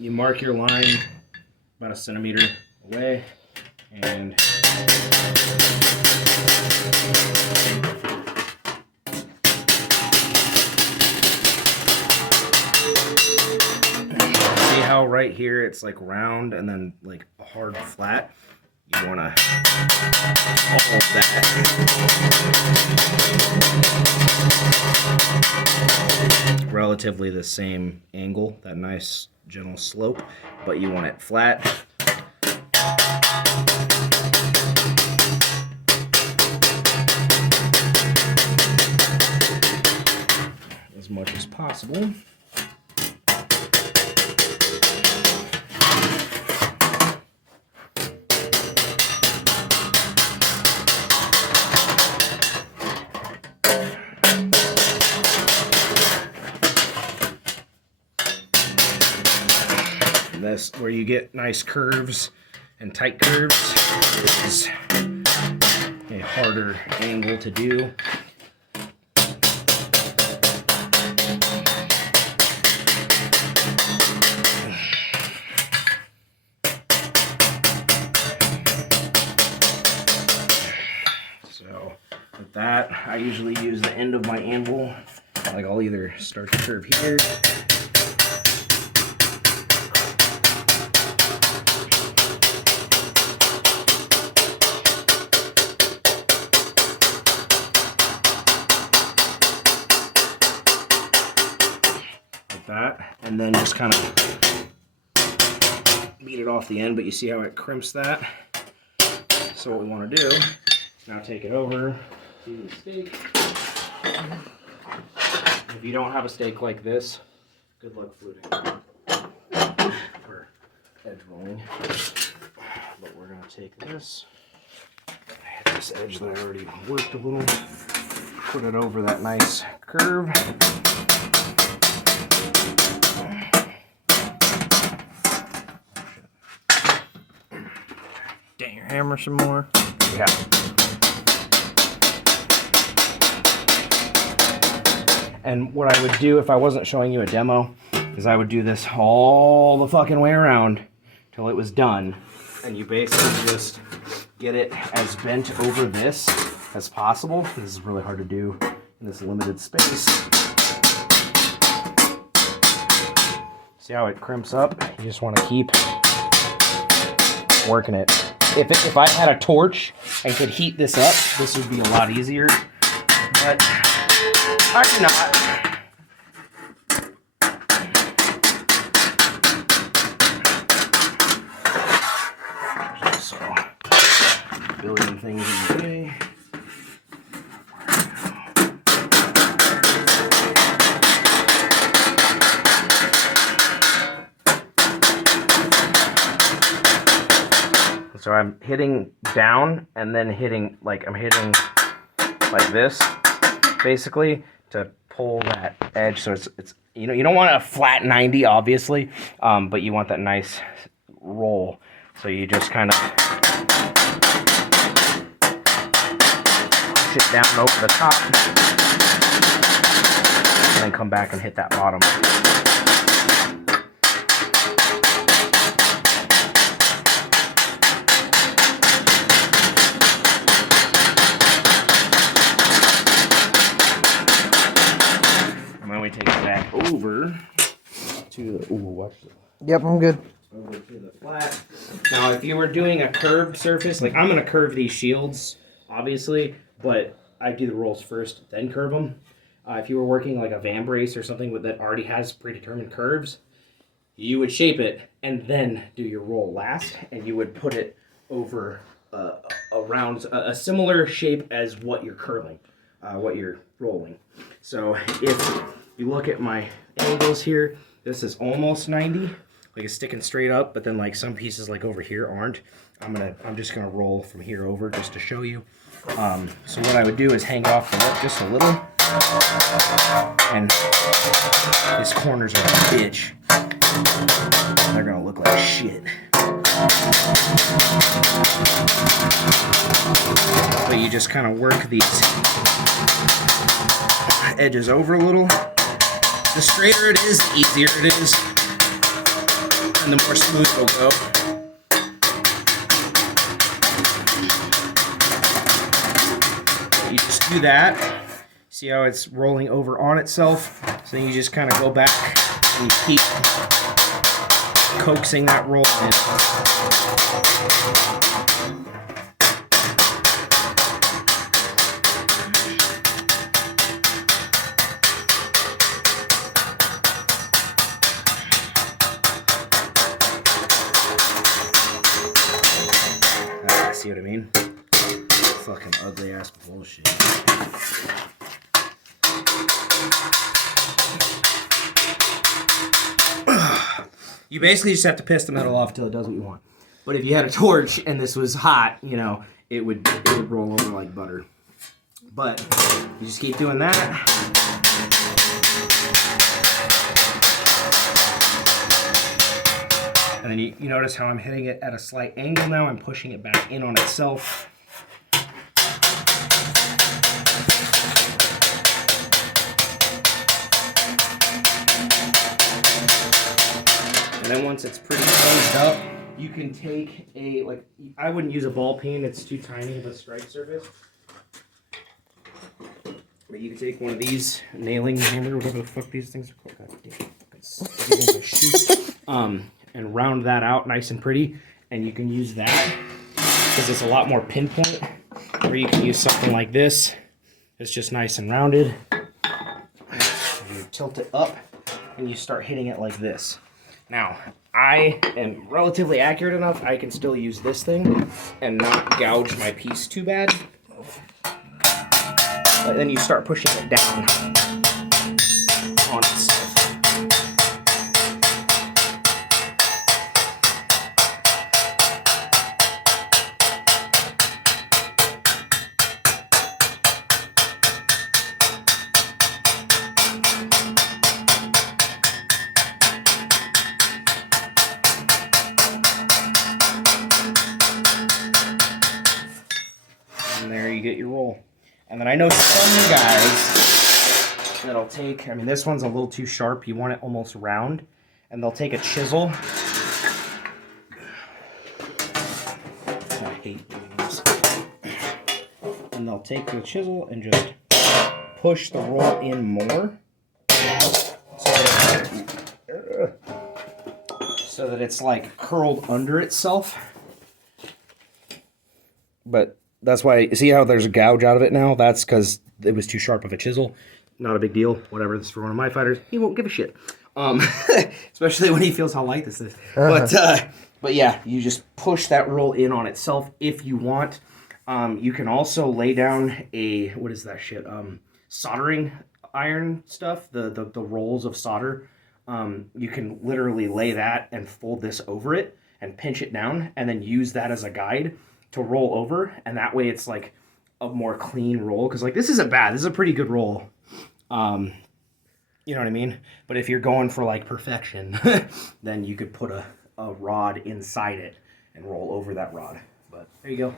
you mark your line about 1 centimeter away, and see how right here it's like round and then like a hard flat? You want to all of that. Relatively the same angle, that nice gentle slope, but you want it flat. As much as possible. This, where you get nice curves and tight curves, is a harder angle to do. So with that, I usually use the end of my anvil. Like I'll either start the curve here, that, and then just kind of beat it off the end, but you see how it crimps that? So what we want to do is now take it over to the steak. If you don't have a steak like this, good luck fluting for edge rolling. But we're going to take this, hit this edge that I already worked a little, put it over that nice curve. Dang, your hammer some more. Yeah. And what I would do if I wasn't showing you a demo is I would do this all the fucking way around till it was done. And you basically just get it as bent over this as possible. This is really hard to do in this limited space. See how it crimps up? You just want to keep working it. If I had a torch and could heat this up, this would be a lot easier, but I do not. So, a billion things in the way. So I'm hitting down and then hitting, like I'm hitting like this, basically, to pull that edge. So it's you know, you don't want a flat 90, obviously, but you want that nice roll. So you just kind of push it down over the top, and then come back and hit that bottom. Take it back over to the, watch this. Yep, I'm good. Over to the flat. Now, if you were doing a curved surface, like I'm going to curve these shields, obviously, but I do the rolls first, then curve them. If you were working like a van brace or something that already has predetermined curves, you would shape it and then do your roll last, and you would put it over around a similar shape as what you're curling, what you're rolling. So if you look at my angles here, this is almost 90, like it's sticking straight up, but then like some pieces like over here aren't. I'm just gonna roll from here over just to show you. So what I would do is hang off the lip just a little, and these corners are a bitch. They're gonna look like shit. But you just kind of work these edges over a little. The straighter it is, the easier it is. and the more smooth it'll go. You just do that. See how it's rolling over on itself? So then you just kind of go back and you keep coaxing that roll in. See what I mean? Fucking ugly ass bullshit. You basically just have to piss the metal off till it does what you want. But if you had a torch and this was hot, you know, it would roll over like butter. But you just keep doing that. And then you notice how I'm hitting it at a slight angle now. I'm pushing it back in on itself. And then once it's pretty closed up, you can take a, like, I wouldn't use a ball peen. It's too tiny of a strike surface. But you can take one of these nailing hammer, whatever the fuck these things are called. And round that out nice and pretty, and you can use that because it's a lot more pinpoint, or you can use something like this. It's just nice and rounded. You tilt it up and you start hitting it like this. Now, I am relatively accurate enough, I can still use this thing and not gouge my piece too bad. But then you start pushing it down on itself. And there you get your roll. And then I know some guys that'll take, I mean, this one's a little too sharp. You want it almost round. And they'll take a chisel. I hate doing this. And they'll take the chisel and just push the roll in more. So that it's like curled under itself. But that's why, see how there's a gouge out of it now? That's because it was too sharp of a chisel. Not a big deal. Whatever, this is for one of my fighters. He won't give a shit. Especially when he feels how light this is. But yeah, you just push that roll in on itself if you want. You can also lay down a, what is that shit? Soldering iron stuff, the rolls of solder. You can literally lay that and fold this over it and pinch it down and then use that as a guide to roll over, and that way it's like a more clean roll, because like this isn't bad, this is a pretty good roll. You know what I mean? But if you're going for like perfection, then you could put a rod inside it and roll over that rod. But there you go.